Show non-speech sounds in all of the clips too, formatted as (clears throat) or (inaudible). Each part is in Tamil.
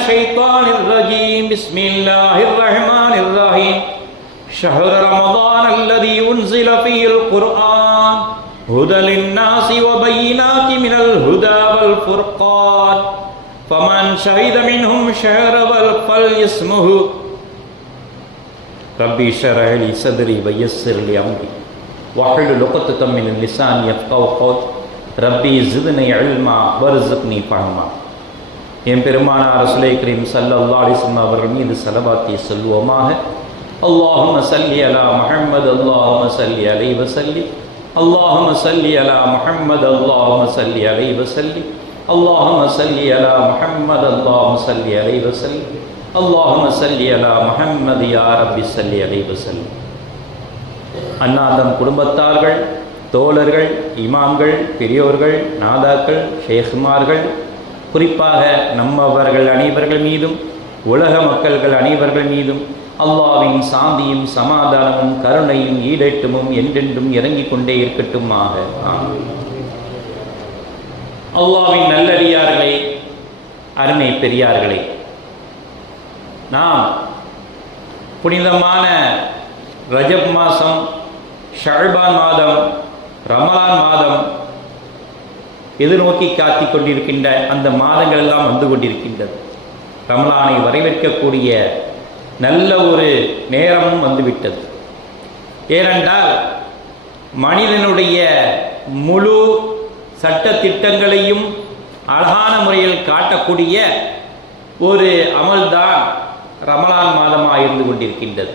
الشيطان الرجيم بسم الله الرحمن الرحيم شهر رمضان الذي أنزل فيه القرآن. هدى للناس وبينات من الهدى والفرقان. فمن شهد منهم شهر فليسمه ربي شرح لي صدري ويسر لي أمري. واحلل لقطة من اللسان يفقهوا قولي ربي زدني علما ورزقني فهما. என் பெருமானார் ரசுலை கரீம் சல்லல்லா அலிஸ்லாம் அவர்கள் மீது செலவாத்திய சொல்லுவோமாக. அல்லாஹும் சல்லி அலா முஹம்மது அல்லாஹும் சல்லி அலை வசல்லி அல்லாஹும் சல்லி அலா முஹம்மது அல்லாஹும் சல்லி அலை வசல்லி அல்லாஹும் சல்லி அலா முஹம்மது அல்லாஹும் சல்லி அலை வசல்லி அல்லாஹும் சல்லி அலா முஹம்மது யார் அப்பி சல்லி அலை வசல்லி அண்ணாதம் குடும்பத்தார்கள் தோழர்கள் இமாம்கள் பெரியோர்கள் நாதாக்கள் ஷேகுமார்கள் குறிப்பாக நம்மவர்கள் அனைவர்கள் மீதும் உலக மக்கள்கள் அனைவர்கள் மீதும் அல்லாவின் சாந்தியும் சமாதானமும் கருணையும் ஈடேட்டமும் என்றென்றும் இறங்கிக் கொண்டே இருக்கட்டும் ஆக அல்லாவின் நல்லடியார்களே அருமை பெரியார்களே நாம் புனிதமான ரஜப் மாதம் ஷல்பான் மாதம் ரமலான் மாதம் எதிர்நோக்கி காத்திக் கொண்டிருக்கின்ற அந்த மாதங்கள் எல்லாம் வந்து கொண்டிருக்கின்றது. ரமலானை வரவேற்கக்கூடிய நல்ல ஒரு நேரமும் வந்துவிட்டது. ஏனென்றால் மனிதனுடைய முழு சட்ட திட்டங்களையும் அழகான முறையில் காட்டக்கூடிய ஒரு அமல்தான் ரமலான் மாதமாக இருந்து கொண்டிருக்கின்றது.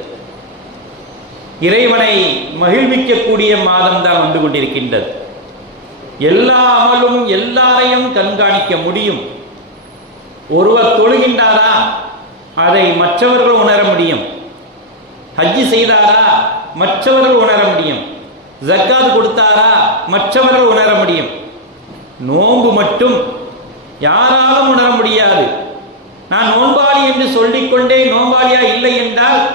இறைவனை மகிழ்விக்கக்கூடிய மாதம்தான் வந்து கொண்டிருக்கின்றது. எல்லா அமலும் எல்லாரையும் கண்காணிக்க முடியும். ஒருவர் தொழுகின்றாரா? அதை மற்றவர்கள் உணர முடியும். ஹஜ்ஜி செய்தாரா? மற்றவர்கள் உணர முடியும். ஜக்காத் கொடுத்தாரா? மற்றவர்கள் உணர முடியும். நோன்பு மட்டும். யாராலும் உணர முடியாது. நான் நோன்பாளி என்று சொல்லிக்கொண்டே நோன்பாளியா இல்லை என்றால்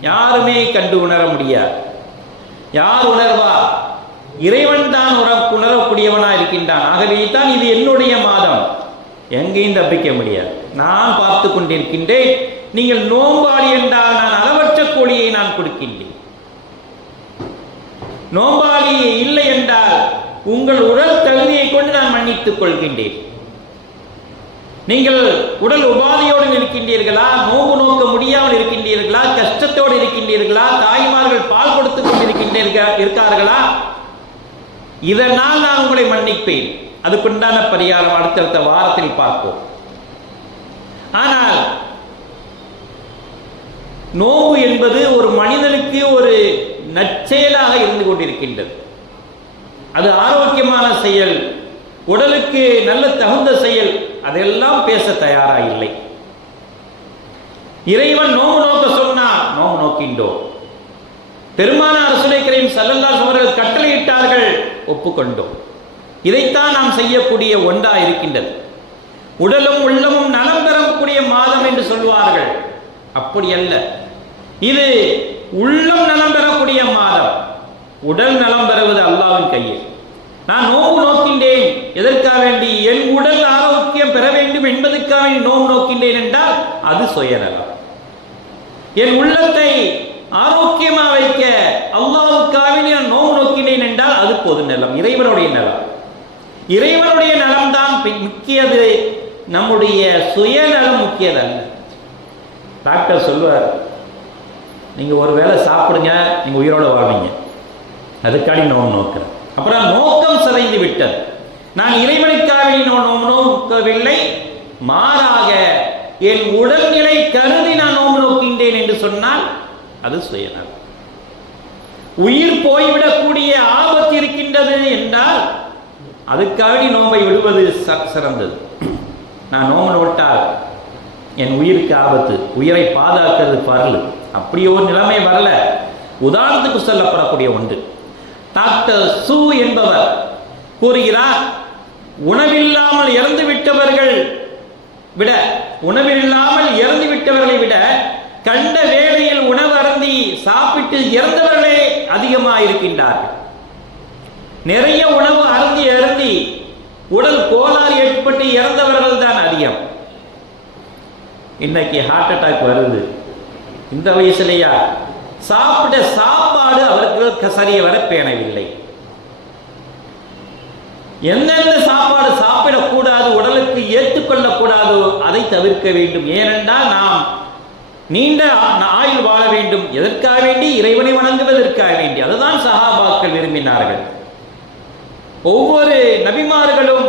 யாருமே கண்டு உணர முடியாது. யார் உணர்வா? இறைவன் தான் உணர உணரக்கூடியவனா இருக்கின்றான் ஆகவே தான் இது என்னுடைய மாதம். எங்கேயும் தப்பிக்க முடியாது. நான் பார்த்து கொண்டிருக்கின்றேன். நீங்கள் நோம்பாளி என்றால் நான் அளவற்ற கோழியை நான் கொடுக்கின்றேன். நோம்பாளியே இல்லை என்றால் உங்கள் உடல் தகுதியை கொண்டு நான் மன்னித்துக் கொள்கின்றேன். நீங்கள் உடல் உபாதையோடு இருக்கின்றீர்களா நோம்பு நோக்க முடியாமல் இருக்கின்றீர்களா? கஷ்டத்தோடு இருக்கின்றீர்களா? தாய்மார்கள் பால் கொடுத்து கொண்டிருக்கின்றீர்கள் இருக்கார்களா? இதனால் நான் உங்களை மன்னிப்பேன். அதுக்குண்டான பரிகாரம் அடுத்தடுத்த வாரத்தில் பார்ப்போம். ஆனால் நோவு என்பது ஒரு மனிதனுக்கு ஒரு நற்செயலாக இருந்து கொண்டிருக்கின்றது. அது ஆரோக்கியமான செயல் உடலுக்கு நல்ல தகுந்த செயல் அதெல்லாம் பேச தயாரா இல்லை. இறைவன் நோவு நோக்க சொன்னா நோவு நோக்கின்றோம். பெருமானார் சுலைக்கரையும் சல்லல்லாஸ் அவர்கள் கட்டளையிட்டார்கள் ஒப்புக்கொண்டோம். இதைத்தான் நாம் செய்யக்கூடிய ஒன்றா இருக்கின்றது. உடலும் உள்ளமும் நலம் பெறக்கூடிய மாதம் என்று சொல்வார்கள். அப்படி அல்ல. இது உள்ளம் நலம் பெறக்கூடிய மாதம். உடல் நலம் பெறுவது அல்லாவின் கையில். நான் நோம்பு நோக்கின்றேன். எதற்காக வேண்டி? என் உடல் ஆரோக்கியம் பெற வேண்டும் என்பதற்காக வேண்டி நோம்பு நோக்கின்றேன் என்றால் அது சுயநலம். என் உள்ளத்தை ஆரோக்கியமா வைக்க அல்லாவுக்காக நான் நோம்பு நோக்கினேன் அது பொது நலம் இறைவனுடைய நலம். இறைவனுடைய நலம் தான் முக்கியது. நம்முடைய சுயநலம் முக்கியதல்ல டாக்டர் சொல்லுவார் நீங்க ஒரு வேளை சாப்பிடுங்க நீங்க உயிரோட வாழ்வீங்க. அதுக்காண்டி நோம்பு நோக்கிறேன். அப்புறம் நோக்கம் சிதைந்து விட்டது. நான் இறைவனுக்காக நோம் நோக்கவில்லை. மாறாக என் உடல்நிலை கருதி நான் நோம்பு நோக்கின்றேன் என்று சொன்னால் அது சுயநலம். உயிர் போய்விடக்கூடிய ஆபத்து இருக்கின்றது என்றால் அதுக்காக நோம்பை விடுவது ச- சிறந்தது. நான் நோம்பு விட்டால் என் உயிருக்கு ஆபத்து உயிரை பாதுகாக்கிறது பரல். அப்படி ஒரு நிலைமை வரல. உதாரணத்துக்கு சொல்லப்படக்கூடிய ஒன்று. டாக்டர் சு என்பவர் கூறுகிறார் உணவில்லாமல் இறந்து விட்டவர்கள் விட உணவில்லாமல் இறந்து விட்டவர்களை விட கண்ட வேளையில் உணவு அருந்தி சாப்பிட்டு இறந்தவர்களை அதிகமாக இருக்கின்றார்கள் நிறைய உணவு அருந்தி அருந்தி உடல் கோளாறு ஏற்பட்டு இறந்தவர்கள் தான் அதிகம். இன்னைக்கு ஹார்ட் அட்டாக் வருது. இந்த வயசுலையா? சாப்பிட்ட சாப்பாடு அவர்களுக்கு சரிய வர பேணவில்லை. எந்தெந்த சாப்பாடு சாப்பிடக்கூடாது உடலுக்கு ஏற்றுக்கொள்ளக்கூடாதோ அதை தவிர்க்க வேண்டும். ஏனென்றால் நாம் நீண்ட ஆயுள் வாழ வேண்டும். எதற்காக வேண்டி? இறைவனை வணங்குவதற்காக வேண்டி. அதுதான் சஹாபாக்கள் விரும்பினார்கள். ஒவ்வொரு நபிமார்களும்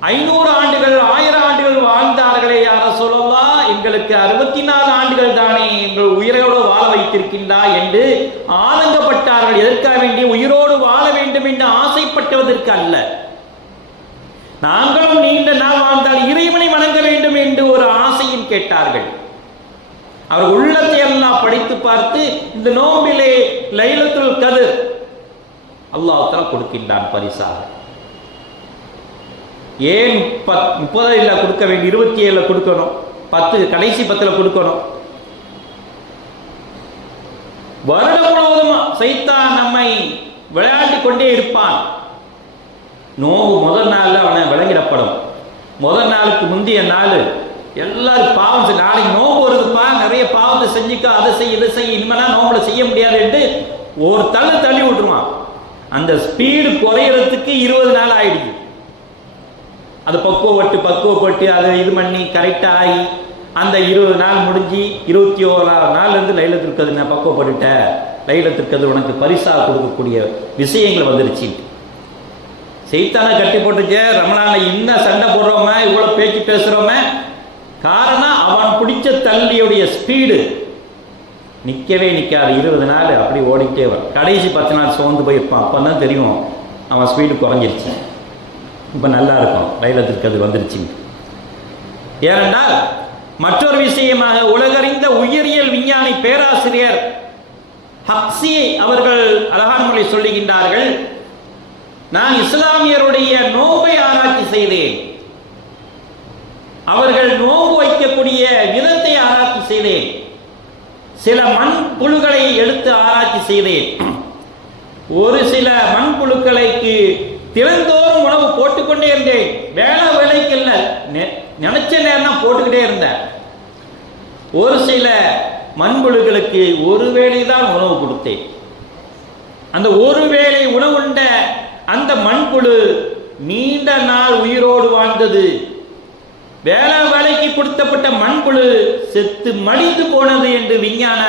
ஐநூறு ஆண்டுகள் ஆயிரம் ஆண்டுகள் வாழ்ந்தார்களே யார சொல்லவா எங்களுக்கு அறுபத்தி நாலு ஆண்டுகள் தானே எங்கள் உயிரோடு வாழ வைத்திருக்கின்றா என்று ஆதங்கப்பட்டார்கள். எதற்காக வேண்டி? உயிரோடு வாழ வேண்டும் என்று ஆசைப்பட்டதற்கு அல்ல. நாங்களும் நீண்ட நாள் வாழ்ந்தால் இறைவனை வணங்க வேண்டும் என்று ஒரு ஆசையும் கேட்டார்கள். அவர் உள்ளத்தை எல்லாம் படித்து பார்த்து இந்த நோம்பிலே லைலத்துல் கதிர் அல்லாஹ் கொடுக்கின்றான் பரிசாக. ஏன் பத் முப்பதுல கொடுக்க வேண்டிய இருபத்தி ஏழுல கொடுக்கணும். பத்து கடைசி பத்துல கொடுக்கணும். வருடம் முழுவதும் சைத்தான் நம்மை விளையாட்டு கொண்டே இருப்பான். நோவு முதல் நாள்ல அவனை விளங்கிடப்படும். முதல் நாளுக்கு முந்தைய நாள் எல்லாரும் பாவம் செய்ய நாளைக்கு நோம்பு வருதுப்பா நிறைய பாவத்தை செஞ்சுக்கோ அதை செய்ய இதை செய் இனிமேலாம் நோம்புல செய்ய முடியாது என்று ஒரு தள்ளு தள்ளி விட்டுருவான். அந்த ஸ்பீடு குறையறதுக்கு இருபது நாள் ஆயிடுச்சு அது பக்குவப்பட்டு பக்குவப்பட்டு அதை இது பண்ணி கரெக்டாக ஆகி அந்த இருபது நாள் முடிஞ்சு இருபத்தி ஓராவது நாள்லேருந்து லைலத்திற்கது நான் பக்குவப்பட்டுட்டேன் திருக்கது உனக்கு பரிசாக கொடுக்கக்கூடிய விஷயங்கள் வந்துருச்சு. செய்தான கட்டி போட்டுச்சு ரமணான இன்னும் சண்டை போடுறோமா இவ்வளோ பேச்சு பேசுகிறோமே காரணம் அவன் பிடிச்ச தள்ளியுடைய ஸ்பீடு நிற்கவே நிற்காது இருபது நாள் அப்படி ஓடிக்கிட்டே வரும். கடைசி பத்து நாள் சோர்ந்து போயிருப்பான். அப்போ தான் தெரியும் அவன் ஸ்பீடு குறைஞ்சிருச்சு. இப்போ நல்லா இருக்கும். ரயிலத்திற்கு அது வந்துருச்சுங்க ஏனென்றால் மற்றொரு விஷயமாக உலகறிந்த உயிரியல் விஞ்ஞானி பேராசிரியர் ஹப்சி அவர்கள் அழகான முறை சொல்லுகின்றார்கள் நான் இஸ்லாமியருடைய நோன்பை ஆராய்ச்சி செய்தேன். அவர்கள் நோன்பு வைக்கக்கூடிய விதத்தை ஆராய்ச்சி செய்தேன். சில மண் புழுக்களை எடுத்து ஆராய்ச்சி செய்தேன். ஒரு சில மண்புழுக்களுக்கு தினந்தோறும் உணவு போட்டுக்கொண்டே இருந்தேன். வேலை வேலைக்கு இல்லை. நெ- நினைச்ச நேரம் போட்டுக்கிட்டே இருந்தேன். ஒரு சில மண்புழுக்களுக்கு ஒரு வேளை தான் உணவு கொடுத்தேன். அந்த ஒரு வேளை உணவுண்ட அந்த மண்புழு நீண்ட நாள் உயிரோடு வாழ்ந்தது. வேலை வேலைக்கு கொடுத்தப்பட்ட மண்புழு செத்து மடிந்து போனது என்று விஞ்ஞான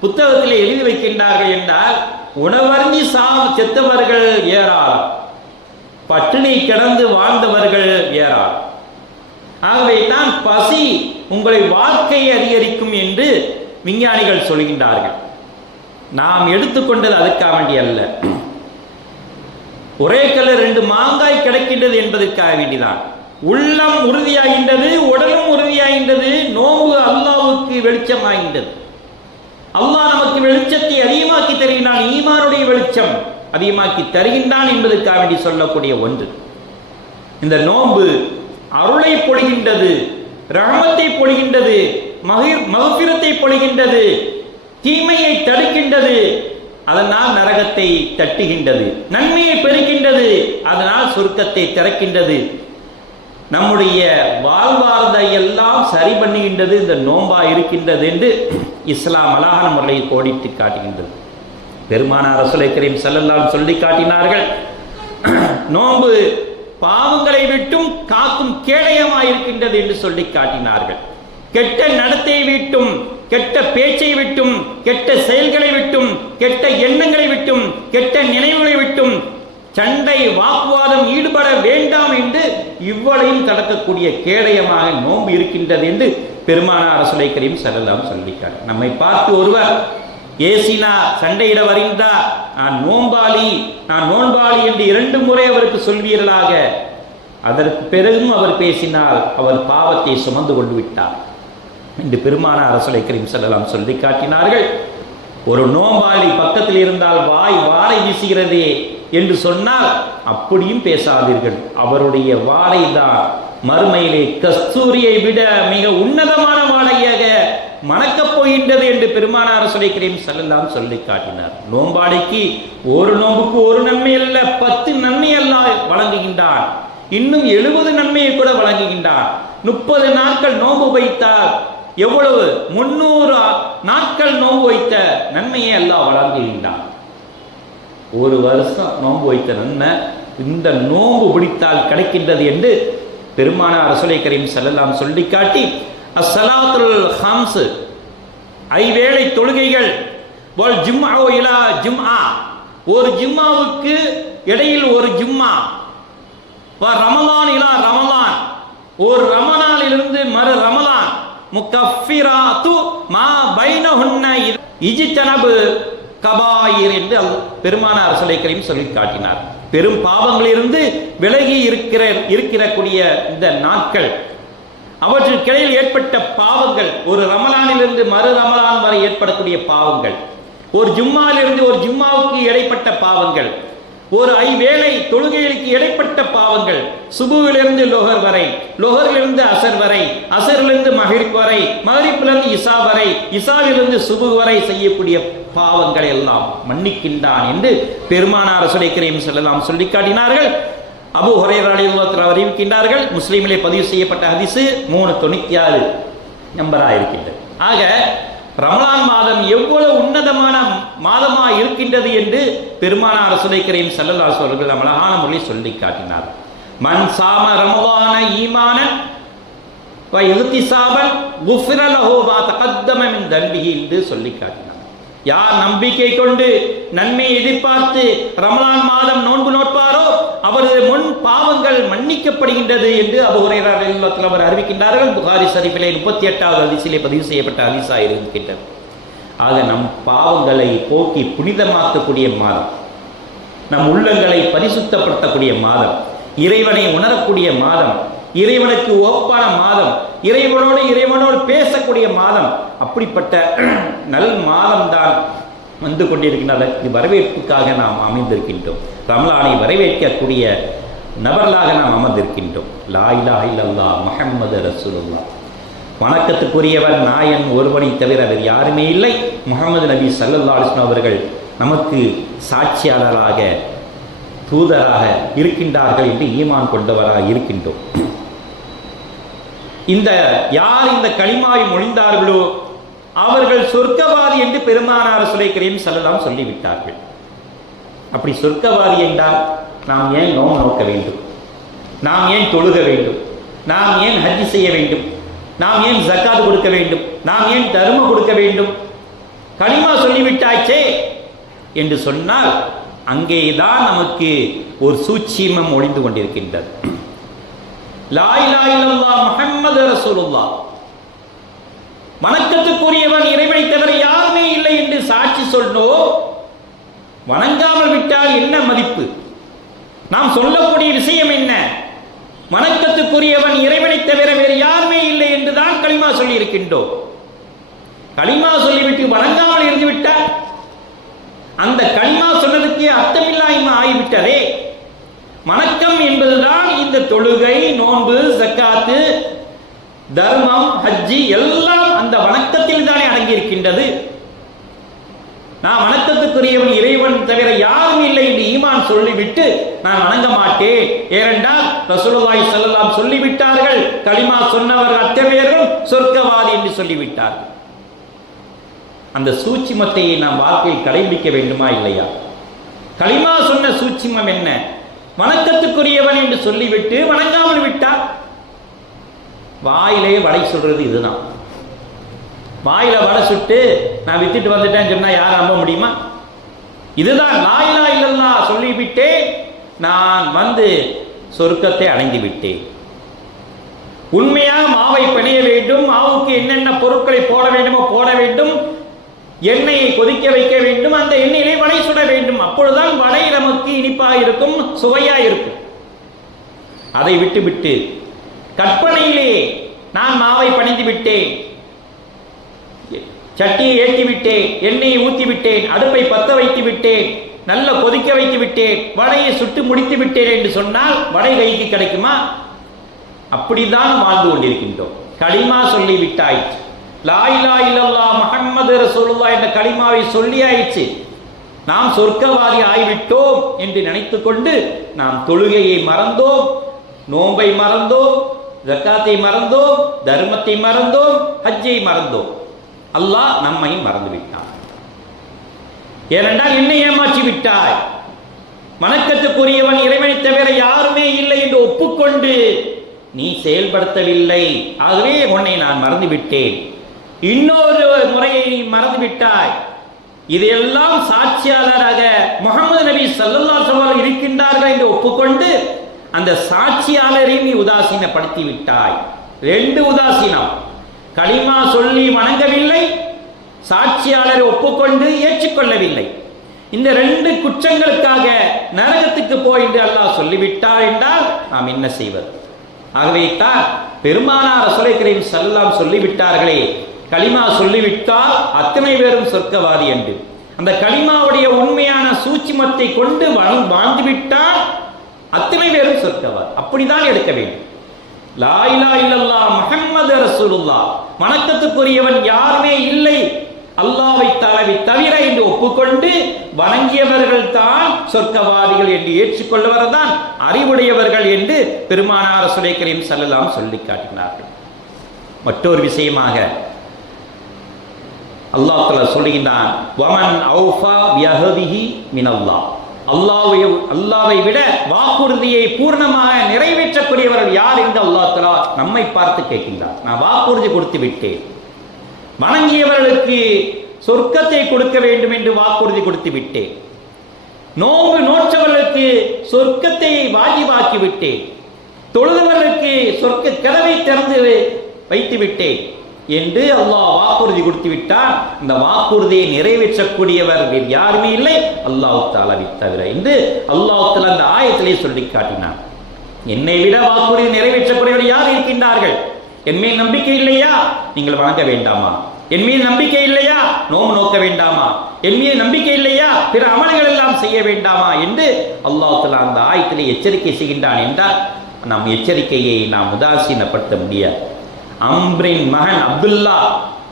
புத்தகத்தில் எழுதி வைக்கின்றார்கள் என்றால் உணவருந்தி சா செத்தவர்கள் ஏறார் பட்டினி கிடந்து வாழ்ந்தவர்கள் ஏறார் ஆகவே தான் பசி உங்களை வாழ்க்கையை அதிகரிக்கும் என்று விஞ்ஞானிகள் சொல்கின்றார்கள். நாம் எடுத்துக்கொண்டது அதுக்காக வேண்டி அல்ல. ஒரே கல்ல ரெண்டு மாங்காய் கிடைக்கின்றது என்பதற்காக வேண்டிதான். உள்ளம் உறுதியாகின்றது உடலும் உறுதியாகின்றது நோம்பு அல்லாவுக்கு வெளிச்சமாகின்றது. அல்லாஹ் நமக்கு வெளிச்சத்தை அதிகமாக்கி தருகின்றான் ஈமானுடைய வெளிச்சம் அதிகமாக்கி தருகின்றான் என்பதற்காக வேண்டி சொல்லக்கூடிய ஒன்று. இந்த நோன்பு அருளை பொழிகின்றது ரகமத்தை பொழிகின்றது மகிர் மகப்பிரத்தை பொழிகின்றது தீமையை தடுக்கின்றது அதனால் நரகத்தை தட்டுகின்றது. நன்மையை பெறுகின்றது அதனால் சொர்க்கத்தை திறக்கின்றது. நம்முடைய வாழ்வாரத்தை எல்லாம் சரி பண்ணுகின்றது இந்த நோம்பா இருக்கின்றது என்று இஸ்லாம் அழகான முறையில் கோடிட்டு காட்டுகின்றது. பெருமானார் ரசூலை கரீம் செல்லலாம் சொல்லி காட்டினார்கள் நோன்பு பாவங்களை விட்டும் காக்கும் கேடயமாயிருக்கின்றது என்று சொல்லி காட்டினார்கள். கெட்ட நடத்தை விட்டும் கெட்ட பேச்சை விட்டும் கெட்ட செயல்களை விட்டும் கெட்ட எண்ணங்களை விட்டும் கெட்ட நினைவுகளை விட்டும் சண்டை வாக்குவாதம் ஈடுபட வேண்டாம் என்று இவ்வளையும் தடக்கக்கூடிய கேடயமாக நோன்பு இருக்கின்றது என்று பெருமானார் ரசூலை கரீம் ஸல்லல்லாஹு சொல்லிக்கார். நம்மை பார்த்து ஒருவர் ஏசினா சண்டையிட வருகின்றா நான் நோன்பாளி நான் நோன்பாளி என்று இரண்டு முறை அவருக்கு சொல்வீர்களாக. அதற்கு பிறகும் அவர் பேசினால் அவர் பாவத்தை சுமந்து கொண்டு விட்டார் என்று பெருமானார் ரசூலை கரீம் ஸல்லல்லாஹு சொல்லி காட்டினார்கள் ஒரு நோம்பாளி பக்கத்தில் இருந்தால் வாய் வாரை வீசுகிறதே என்று சொன்னால் அப்படியும் பேசாதீர்கள். அவருடைய வாழை தான் மறுமையிலே கஸ்தூரியை விட மிக உன்னதமான வாழையாக மணக்கப் போகின்றது என்று பெருமானார் சொல்லிக்கிறேன் செல்லலாம் சொல்லி காட்டினார். நோம்பாடைக்கு ஒரு நோம்புக்கு ஒரு நன்மை அல்ல பத்து நன்மை அல்ல வழங்குகின்றான். இன்னும் எழுபது நன்மையை கூட வழங்குகின்றான். முப்பது நாட்கள் நோம்பு வைத்தால் எவ்வளவு? முன்னூறு நாட்கள் நோம்பு வைத்த நன்மையை அல்லாஹ் வழங்குகின்றான். ஒரு வருஷம் நோன்பு வைத்த நன்மை இந்த நோன்பு பிடித்தால் கிடைக்கின்றது என்று பெருமானார் அரசுலை கரீம் செல்லலாம் சொல்லி காட்டி அசலாத்துல் ஹாம்சு ஐவேளை தொழுகைகள் வல் ஜும்ஆ இலா ஜிம்மா ஒரு ஜிம்மாவுக்கு இடையில் ஒரு ஜிம்மா வ ரமலான் இலா ரமலான் ஒரு ரமலானிலிருந்து மறு ரமலான் முக்கஃபிராத்து மா பைனஹுன்ன இஜ்தனபு கபாயிர் என்று பெருமானார் அரசலை கரீம் சொல்லி காட்டினார். பெரும் பாவங்களிலிருந்து விலகி இருக்கிற இருக்கிறக்கூடிய இந்த நாட்கள் அவற்றுக்கிடையில் ஏற்பட்ட பாவங்கள் ஒரு ரமலானிலிருந்து மறு ரமலான் வரை ஏற்படக்கூடிய பாவங்கள் ஒரு ஜும்மாலிருந்து ஒரு ஜும்மாவுக்கு இடைப்பட்ட பாவங்கள் ஒரு ஐவேளை தொழுகைகளுக்கு இடைப்பட்ட பாவங்கள். சுபுவிலிருந்து லோகர் வரை லோகரிலிருந்து அசர் வரை அசரிலிருந்து மகிழ்ப் வரை மகிழ்ப்பிலிருந்து இசா வரை இசாவிலிருந்து சுபு வரை செய்யக்கூடிய பாவங்கள் எல்லாம் மன்னிக்கின்றான் என்று பெருமானார் சுலைக்கிரையும் செல்லலாம் சொல்லி காட்டினார்கள் அபு ஹுரைரா அறிவிக்கின்றார்கள். முஸ்லீமிலே பதிவு செய்யப்பட்ட ஹதிசு மூணு தொண்ணூத்தி ஆறு நம்பராக இருக்கின்றது ஆக ரமலான் மாதம் எவ்வளவு உன்னதமான மாதமா இருக்கின்றது என்று பெருமானார் சுலைக்கரையும் செல்லல்லாஸ் அவர்கள் அழகான மொழி சொல்லி காட்டினார் மண் சாம ரமவான ஈமானன் இறுத்திசாபன் குஃபிரலஹோபா தகத்தமின் தன்பிகி என்று சொல்லி காட்டினார் யார் நம்பிக்கை கொண்டு நன்மையை எதிர்பார்த்து ரமலான் மாதம் நோன்பு நோட்பாரோ அவரது முன் பாவங்கள் மன்னிக்கப்படுகின்றது என்று அபு ஹுரைரா அவர் அறிவிக்கின்றார்கள். புகாரி சரிப்பிலே முப்பத்தி எட்டாவது அதிசிலே பதிவு செய்யப்பட்ட அதிசா இருக்கின்றது. ஆக நம் பாவங்களை போக்கி புனிதமாக்கக்கூடிய மாதம் நம் உள்ளங்களை பரிசுத்தப்படுத்தக்கூடிய மாதம் இறைவனை உணரக்கூடிய மாதம் இறைவனுக்கு ஒப்பான மாதம் இறைவனோடு இறைவனோடு பேசக்கூடிய மாதம். அப்படிப்பட்ட (clears throat) நல் மாதம்தான் வந்து கொண்டிருக்கின்றன. வரவேற்புக்காக நாம் அமைந்திருக்கின்றோம். ரமலானை வரவேற்கக்கூடிய நபர்களாக நாம் அமர்ந்திருக்கின்றோம். லா இலாஹ இல்லல்லாஹ் முஹம்மது ரசூலுல்லாஹ். வணக்கத்துக்குரியவன் நாயன் ஒருவனை தவிர வேறு யாருமே இல்லை. முகமது நபி சல்லல்லா அலிஸ்லாம் அவர்கள் நமக்கு சாட்சியாளராக தூதராக இருக்கின்றார்கள் என்று ஈமான் கொண்டவராக இருக்கின்றோம். இந்த யார் இந்த களிமாவை மொழிந்தார்களோ அவர்கள் சொர்க்கவாதி என்று பெருமானார் சுலைக்கரையும் செல்லலாம் சொல்லிவிட்டார்கள். அப்படி சொர்க்கவாதி என்றால் நாம் ஏன் நோம் நோக்க வேண்டும்? நாம் ஏன் தொழுக வேண்டும்? நாம் ஏன் ஹஜ் செய்ய வேண்டும்? நாம் ஏன் ஜக்காது கொடுக்க வேண்டும்? நாம் ஏன் தர்மம் கொடுக்க வேண்டும்? களிமா சொல்லிவிட்டாச்சே என்று சொன்னால் அங்கேதான் நமக்கு ஒரு சூட்சிமம் ஒளிந்து கொண்டிருக்கின்றது. லாய் லாய் வணக்கத்துக்குரியவன் இறைவனை தவிர யாருமே இல்லை என்று சாட்சி சொன்னோம் வணங்காமல் விட்டால் என்ன மதிப்பு? நாம் சொல்லக்கூடிய விஷயம் என்ன? வணக்கத்துக்குரியவன் இறைவனை தவிர வேறு யாருமே இல்லை என்றுதான் களிமா சொல்லி இருக்கின்றோம் களிமா சொல்லிவிட்டு வணங்காமல் இருந்து விட்டால் அந்த களிமா சொன்னதுக்கு அர்த்தமில்லாம ஆகிவிட்டதே. வணக்கம் என்பதுதான் இந்த தொழுகை நோன்பு ஜக்காத்து தர்மம் ஹஜ்ஜி எல்லாம் அந்த வணக்கத்தில் தானே அடங்கியிருக்கின்றது. நான் வணக்கத்துக்குரியவன் இறைவன் தவிர யாரும் இல்லை என்று ஈமான் சொல்லிவிட்டு நான் வணங்க மாட்டேன். ஏனென்றால் ரசூலுல்லாஹி ஸல்லல்லாஹு சொல்லிவிட்டார்கள். களிமா சொன்னவர் அத்தகையரும் சொர்க்கவாதி என்று சொல்லிவிட்டார்கள். அந்த சூட்சிமத்தை நாம் வாழ்க்கையில் கடைபிடிக்க வேண்டுமா இல்லையா? களிமா சொன்ன சூட்சிமம் என்ன? வணக்கத்துக்குரியவன் என்று சொல்லிவிட்டு வணங்காமல் விட்டார். வாயிலே வடை சொல்றது இதுதான். வாயில வடை சுட்டு நான் வித்துட்டு வந்துட்டேன்னு சொன்னா யார் நம்ப முடியுமா? இதுதான் லாயிலா இல்லல்லா சொல்லிவிட்டே நான் வந்து சொர்க்கத்தை அடைந்து விட்டேன் உண்மையாக மாவை பிணைய வேண்டும். மாவுக்கு என்னென்ன பொருட்களை போட வேண்டுமோ போட வேண்டும். எண்ணெயை கொதிக்க வைக்க வேண்டும் அந்த எண்ணெயிலே வடை சுட வேண்டும். அப்பொழுதுதான் வடை நமக்கு இனிப்பாக இருக்கும் சுவையா இருக்கும் அதை விட்டுவிட்டு கற்பனையிலே நான் மாவை பணிந்து விட்டேன். சட்டியை ஏற்றி விட்டேன் எண்ணெயை ஊற்றி விட்டேன் அடுப்பை பத்த வைத்து விட்டேன் நல்ல கொதிக்க வைத்து விட்டேன் வடையை சுட்டு முடித்து விட்டேன் என்று சொன்னால் வடை கைக்கு கிடைக்குமா? அப்படிதான் வாழ்ந்து கொண்டிருக்கின்றோம். களிமா சொல்லி விட்டாயிற்று லாயிலா இல்லல்லா முஹம்மது ரசூலுல்லா என்ற களிமாவை சொல்லி ஆயிடுச்சு. நாம் சொர்க்கவாதி ஆகிவிட்டோம் என்று நினைத்து கொண்டு நாம் தொழுகையை மறந்தோம் நோன்பை மறந்தோம் ஜக்காத்தை மறந்தோம் தர்மத்தை மறந்தோம் ஹஜ்ஜை மறந்தோம். அல்லாஹ் நம்மை மறந்து விட்டான் ஏனென்றால் என்னை ஏமாற்றி விட்டாய். வணக்கத்துக்குரியவன் இறைவனை தவிர யாருமே இல்லை என்று ஒப்புக்கொண்டு நீ செயல்படுத்தவில்லை. ஆகவே உன்னை நான் மறந்து விட்டேன் இன்னொரு முறையை நீ மறந்து விட்டாய் இதையெல்லாம் சாட்சியாளராக முகமது நபி ஸல்லல்லாஹு அலைஹி இருக்கின்றார்கள் என்று ஒப்புக்கொண்டு அந்த சாட்சியாளரையும் நீ உதாசீனப்படுத்தி விட்டாய் ரெண்டு உதாசீனம். களிமா சொல்லி வணங்கவில்லை சாட்சியாளரை ஒப்புக்கொண்டு ஏற்றுக்கொள்ளவில்லை. இந்த ரெண்டு குற்றங்களுக்காக நரகத்துக்கு போய் என்று அல்லாஹ் சொல்லிவிட்டார் என்றால் நாம் என்ன செய்வது? ஆகவே தான் பெருமானார் ரசூலை கரீம் சொல்லிவிட்டார்களே களிமா சொல்லிவிட்டால் அத்தனை பேரும் சொர்க்கவாதி என்று. அந்த களிமாவுடைய உண்மையான சூட்சிமத்தை கொண்டு வாழ்ந்துவிட்டால் அத்தனை பேரும் சொர்க்கவாதி. அப்படிதான் எடுக்க வேண்டும். லா இலாஹ இல்லல்லாஹ் முஹம்மது வணக்கத்துக்குரியவன் யாருமே இல்லை. அல்லாவை தலைவி தவிர என்று ஒப்புக்கொண்டு வணங்கியவர்கள் தான் சொர்க்கவாதிகள் என்று ஏற்றுக்கொள்வர் தான் அறிவுடையவர்கள் என்று பெருமானார் சுலைக்கரையும் செல்லலாம் சொல்லி காட்டினார்கள். மற்றொரு விஷயமாக அல்லாஹ் தஆலா சொல்லுகின்றான் வமன் அவுஃபா பியஹதிஹி மினல்லாஹ். அல்லாவை அல்லாவை விட வாக்குறுதியை பூர்ணமாக நிறைவேற்றக்கூடியவர்கள் யார் என்று அல்லாஹ் நம்மை பார்த்து கேட்கின்றார் நான் வாக்குறுதி கொடுத்து விட்டேன். வணங்கியவர்களுக்கு சொர்க்கத்தை கொடுக்க வேண்டும் என்று வாக்குறுதி கொடுத்து விட்டேன். நோம்பு நோற்றவர்களுக்கு சொர்க்கத்தை வாஜிபாக்கி விட்டேன். தொழுதவர்களுக்கு சொர்க்க கதவை திறந்து வைத்து விட்டேன். என்று அல்லாஹ் வாக்குறுதி கொடுத்து விட்டான் இந்த வாக்குறுதியை நிறைவேற்றக்கூடியவர் யாருமே இல்லை. அல்லாஹு தாலாவை தவிர என்று அல்லாஹ் தாலா அந்த ஆயத்திலே சொல்லி காட்டினான். என்னை விட வாக்குறுதி நிறைவேற்றக்கூடியவர் யார் இருக்கின்றார்கள்? என் மேல் நம்பிக்கை இல்லையா? நீங்கள் வணங்க வேண்டாமா? என் மீது நம்பிக்கை இல்லையா? நோம்பு நோக்க வேண்டாமா? என் மீது நம்பிக்கை இல்லையா? பிற அமல்கள் எல்லாம் செய்ய வேண்டாமா? என்று அல்லாஹ் அந்த ஆயத்திலே எச்சரிக்கை செய்கின்றான் என்றால் நம் எச்சரிக்கையை நாம் உதாசீனப்படுத்த முடியாது. அம்ரின் மகன் அப்துல்லா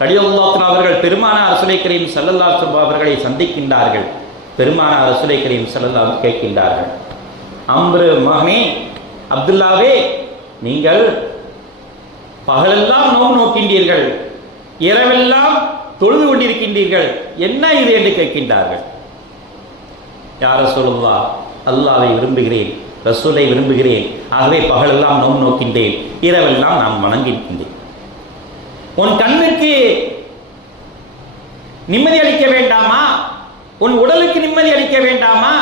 ரலியல்லாஹு அவர்கள் பெருமானார் ரசூலை கரீம் சல்லல்லா அவர்களை சந்திக்கின்றார்கள். பெருமானார் ரசூலை கரீம் சல்லல்லா கேட்கின்றார்கள். அம்ரு மகனே அப்துல்லாவே நீங்கள் பகலெல்லாம் நோவு நோக்கின்றீர்கள் இரவெல்லாம் தொழுது கொண்டிருக்கின்றீர்கள் என்ன இது என்று கேட்கின்றார்கள். யார சொல்லுவா அல்லாவை விரும்புகிறேன். ரசூலை விரும்புகிறேன். ஆகவே பகலெல்லாம் நோம் நோக்கின்றேன். இரவெல்லாம் நான் வணங்கியிருக்கின்றேன் உன் கண்ணுக்கு நிம்மதி அளிக்க வேண்டாமா? உன் உடலுக்கு நிம்மதி அளிக்க வேண்டாமா?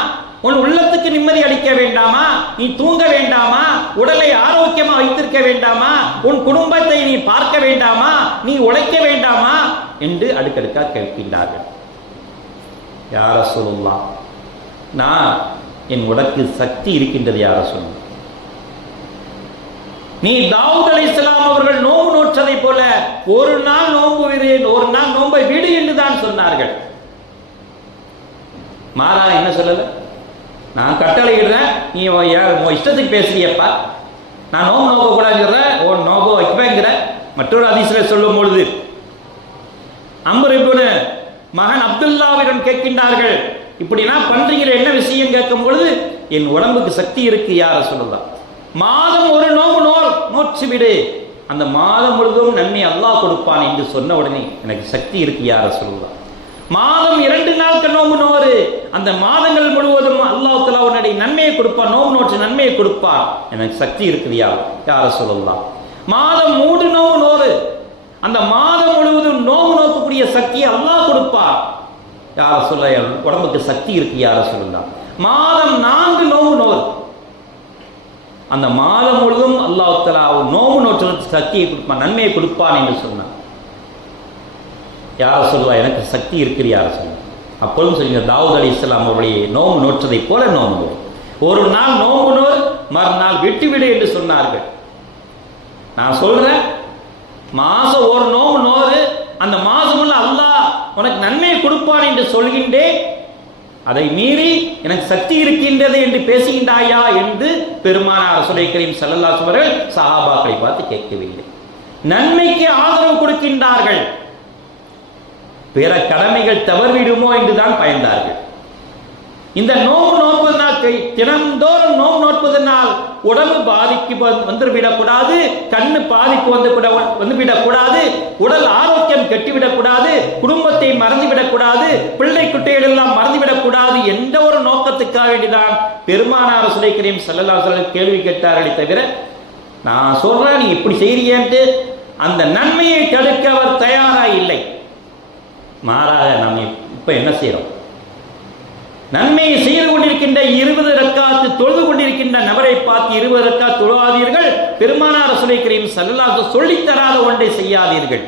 உன் உள்ளத்துக்கு நிம்மதி அளிக்க வேண்டாமா? நீ தூங்க வேண்டாமா? உடலை ஆரோக்கியமா வைத்திருக்க வேண்டாமா? உன் குடும்பத்தை நீ பார்க்க வேண்டாமா? நீ உழைக்க வேண்டாமா? என்று அடுக்கடுக்கா கேட்கின்றார்கள். யார சொல்லலாம் நான் என் உடக்கு சக்தி இருக்கின்றது யார சொல்லும் நீ தாவூத் இஸ்லாம் அவர்கள் நோம்பு நோற்றதை போல ஒரு நாள் நோம்பு விடு ஒரு நாள் நோம்பை விடு என்று தான் சொன்னார்கள். மாறா என்ன சொல்லல? நான் கட்டளையிடுறேன் நீ உன் உன் இஷ்டத்துக்கு பேசுறியப்பா. நான் நோம்பு நோக்க கூடாதுங்கிறேன் உன் நோம்பு வைப்பேங்கிற மற்றொரு அதிசல சொல்லும் பொழுது அம்பர் இப்னு மகன் அப்துல்லாவிடம் கேட்கின்றார்கள் இப்படினா பண்றீங்களே என்ன விஷயம் கேட்கும் பொழுது என் உடம்புக்கு சக்தி இருக்கு யார சொல்லலாம் மாதம் ஒரு நோம்பு நோல் நோச்சு விடு. அந்த மாதம் முழுவதும் நன்மை அல்லாஹ் கொடுப்பான் என்று சொன்ன உடனே எனக்கு சக்தி இருக்கு யார சொல்லலாம் மாதம் இரண்டு நாள் நோம்பு நோறு. அந்த மாதங்கள் முழுவதும் அல்லாஹ் தலா உன்னுடைய நன்மையை கொடுப்பான் நோம்பு நோற்று நன்மையை கொடுப்பான். எனக்கு சக்தி இருக்குது யார்? யார சொல்லலாம் மாதம் மூன்று நோம்பு நோறு. அந்த மாதம் முழுவதும் நோம்பு நோக்கக்கூடிய சக்தியை அல்லாஹ் கொடுப்பார் யார சொல்ல உடம்புக்கு சக்தி இருக்கு யார சொல்லலாம் மாதம் நான்கு நோவு நோர் அந்த மாதம் முழுவதும் அல்லாஹ் தலா நோம்பு நோற்றுவதற்கு சக்தியை கொடுப்பான் நன்மையை கொடுப்பான் என்று சொன்னான். யார சொல்லுவா எனக்கு சக்தி இருக்குது யார சொல்லுவா அப்பொழுதும் சொல்லுங்க தாவூத் அலி இஸ்லாம் அவருடைய நோம்பு நோற்றதை போல நோம்பு ஒரு நாள் நோம்பு நோர் மறுநாள் விட்டுவிடு என்று சொன்னார்கள். நான் சொல்றேன் மாசம் ஒரு நோம்பு நோறு அந்த மாசமுள்ள உனக்கு நன்மையை கொடுப்பான் என்று சொல்கின்றேன். அதை மீறி எனக்கு சக்தி இருக்கின்றது என்று பேசுகின்றாயா என்று பெருமானார் சுலை கரீம் சல்லல்லா அவர்கள் சஹாபாக்களை பார்த்து கேட்கவில்லை. நன்மைக்கு ஆதரவு கொடுக்கின்றார்கள். பிற கடமைகள் தவறிவிடுமோ என்றுதான் பயந்தார்கள். இந்த நோம்பு நோக்குவதனால் வாழ்க்கை தினந்தோறும் நோம் நோட்பதனால் உடம்பு பாதிக்கு வந்து- வந்துவிடக்கூடாது கண்ணு பாதிப்பு வந்து வந்துவிடக்கூடாது உடல் ஆரோக்கியம் கெட்டுவிடக்கூடாது குடும்பத்தை மறந்துவிடக்கூடாது பிள்ளை குட்டைகள் எல்லாம் மறந்துவிடக்கூடாது என்ற ஒரு நோக்கத்துக்காக வேண்டிதான் பெருமானார் சுலைக்கரையும் செல்லலாசல் கேள்வி கேட்டார்களே தவிர நான் சொல்றேன் நீ இப்படி செய்கிறீன்ட்டு அந்த நன்மையை தடுக்க அவர் தயாராக இல்லை. மாறாக நாம் இப்ப என்ன செய்கிறோம் நன்மையை செய்து கொண்டிருக்கின்ற இருபது ரக்காத்து தொழுது கொண்டிருக்கின்ற நபரை பார்த்து இருபது ரக்கா தொழுவாதீர்கள் பெருமானார் சுலைக்கரையும் சல்லாக சொல்லித் தராத ஒன்றை செய்யாதீர்கள்.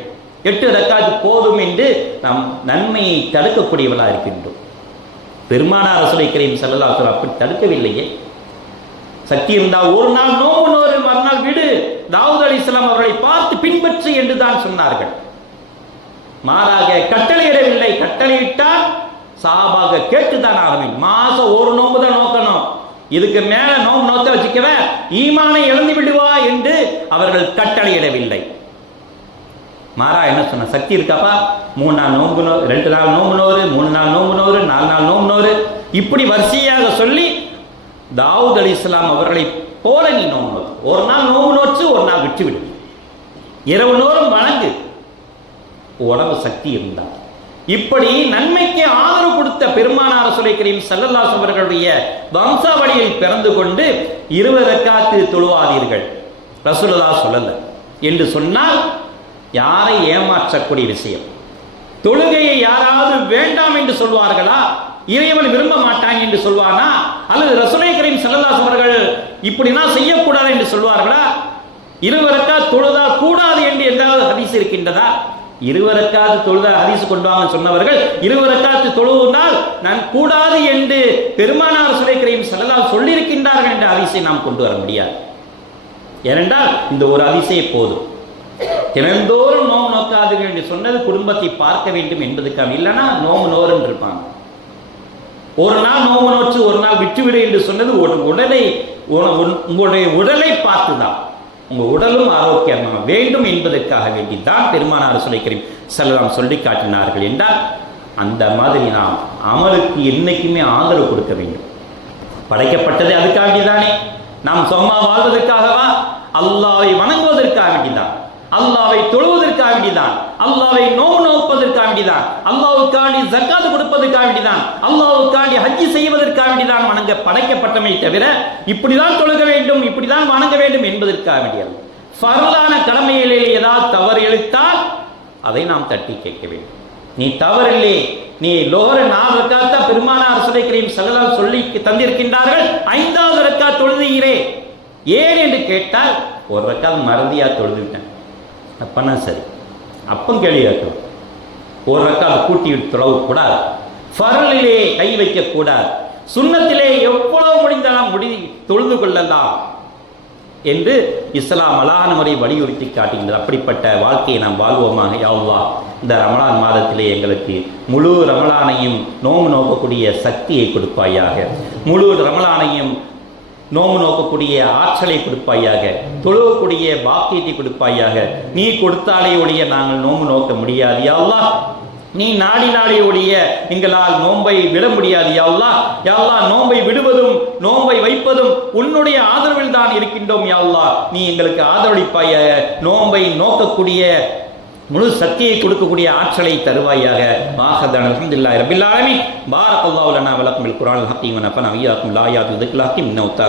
எட்டு ரக்காத்து போதும் என்று நாம் நன்மையை தடுக்கக்கூடியவளா இருக்கின்றோம். பெருமானார் சுலைக்கரையும் செல்லலாக அப்படி தடுக்கவில்லையே. சக்தி இருந்தால் ஒரு நாள் நோவு நோறு மறுநாள் விடு. தாவூத் அலி இஸ்லாம் அவர்களை பார்த்து பின்பற்று என்று தான் சொன்னார்கள். மாறாக கட்டளையிடவில்லை. கட்டளையிட்டால் சாபாக கேட்டுதான் ஆரம்பி மாசம் ஒரு நோம்பு தான் நோக்கணும். இதுக்கு மேல நோம்பு நோத்த வச்சுக்கவ ஈமானை இழந்து விடுவா என்று அவர்கள் கட்டளையிடவில்லை. மாறா என்ன சொன்ன? சக்தி இருக்காப்பா? மூணு நாள் நோம்பு நோ ரெண்டு நாள் நோம்பு நோறு மூணு நாள் நோம்பு நோறு நாலு நாள் நோம்பு நோறு. இப்படி வரிசையாக சொல்லி தாவூத் அலி இஸ்லாம் அவர்களை போல நீ நோம்பு. ஒரு நாள் நோம்பு நோச்சு ஒரு நாள் விட்டு விடு இரவு நோறும் வணங்கு உடம்பு சக்தி இருந்தார் இப்படி நன்மைக்கு ஆதரவு கொடுத்த பெருமானார் சுலைக்கரையும் சல்லல்லாஸ் அவர்களுடைய வம்சாவளியில் பிறந்து கொண்டு இருபது தொழுவாதீர்கள். ரசூலுல்லா சொல்லல. என்று சொன்னால் யாரை ஏமாற்றக்கூடிய விஷயம்? தொழுகையை யாராவது வேண்டாம் என்று சொல்வார்களா? இறைவன் விரும்ப மாட்டாங்க என்று சொல்வானா? அல்லது ரசூலை கரீம் சல்லல்லாஸ் அவர்கள் இப்படிலாம் செய்யக்கூடாது என்று சொல்வார்களா? இருவருக்கா தொழுதா கூடாது என்று எந்தாவது ஹதீஸ் இருக்கின்றதா? இருவருக்காது தொழுத ஹதீஸ் கொண்டு வாங்க சொன்னவர்கள் இருவரக்காத்து தொழுவினால் நான் கூடாது என்று பெருமானார் சுலை செல்லலாம் சொல்லியிருக்கின்றார்கள் என்ற ஹதீஸை நாம் கொண்டு வர முடியாது. ஏனென்றால் இந்த ஒரு அதிசய போதும். தினந்தோறும் நோம்பு நோக்காதீர்கள் என்று சொன்னது குடும்பத்தை பார்க்க வேண்டும் என்பதுக்காக இல்லைன்னா நோம்பு நோருன்னு இருப்பாங்க ஒரு நாள் நோம்பு நோச்சு ஒரு நாள் விட்டுவிடு என்று சொன்னது ஒரு உடலை உன- உன்- உங்களுடைய உடலை பார்த்துதான். உங்க உடலும் ஆரோக்கியமாக வேண்டும் என்பதற்காக வேண்டி தான் பெருமானார் சுலைக்கரிம் செல்லலாம் சொல்லி காட்டினார்கள் என்றால் அந்த மாதிரி நாம் அமலுக்கு என்னைக்குமே ஆதரவு கொடுக்க வேண்டும். படைக்கப்பட்டது அதுக்காக தானே. நாம் சும்மா வாழ்வதற்காகவா? அல்லாவை வணங்குவதற்காக வேண்டிதான். அல்லாவை தொழுவதற்காக வேண்டிதான். அல்லாவை நோவு நோப்பதற்காக வேண்டிதான். அல்லாவுக்காண்டி ஜக்காத்து கொடுப்பதற்காக வேண்டிதான். அல்லாவுக்காண்டி ஹஜ்ஜி செய்வதற்காக வேண்டிதான் வணங்க படைக்கப்பட்டமை தவிர இப்படிதான் தொழுக வேண்டும் இப்படிதான் வணங்க வேண்டும் என்பதற்காக வேண்டியது. பரலான கடமைகளில் ஏதாவது தவறு இழுத்தால் அதை நாம் தட்டி கேட்க வேண்டும். நீ தவறில்லை. நீ லோகர நாலு ரக்காத்தா பெருமானார் சுலைக்கரையும் செல்லலாம் சொல்லி தந்திருக்கின்றார்கள். ஐந்தாவது ரக்கா தொழுதுகிறே. ஏன் என்று கேட்டால் ஒரு ரக்கால் மறதியா தொழுதுவிட்டேன். தப்பானா சரி. அப்பம் கேள்வி கேட்கும் ஒரு ரக்கால் கூட்டி தொழவு கூடாது. ஃபரலிலே கை வைக்கக்கூடாது சுண்ணத்திலே எவ்வளவு முடிந்தாலும் முடி தொழுது கொள்ளலாம் என்று இஸ்லாம் அலான முறை வலியுறுத்தி காட்டுகின்றது. அப்படிப்பட்ட வாழ்க்கையை நாம் வாழ்வோமாக யாவா இந்த ரமலான் மாதத்திலே எங்களுக்கு முழு ரமலானையும் நோம்பு நோக்கக்கூடிய சக்தியை கொடுப்பாயாக. முழு ரமலானையும் நோம்பு நோக்கக்கூடிய ஆற்றலை கொடுப்பாயாக தொழுவக்கூடிய பாக்கியத்தை கொடுப்பாயாக. நீ கொடுத்தாலே ஒழிய நாங்கள் நோம்பு நோக்க முடியாது யா நீ நாடி நாடி ஒழிய எங்களால் நோன்பை விட முடியாது யாவ்லா யாவ்லா நோம்பை நோன்பை விடுவதும் நோன்பை வைப்பதும் உன்னுடைய ஆதரவில் தான் இருக்கின்றோம் யாவ்லா நீ எங்களுக்கு ஆதரவளிப்பாயாக நோன்பை நோக்கக்கூடிய முழு சக்தியை கொடுக்கக்கூடிய ஆற்றலை தருவாயாக. வாஹதன் அல்ஹம்துலில்லாஹி ரபில்லாமி பாரத் பாரக்கல்லாஹு லனா வலக்கும் பில் ஹக்கீம் வ நஃபனா லாயாது இதுக்கு ஹக்கீம். திக்லாஹி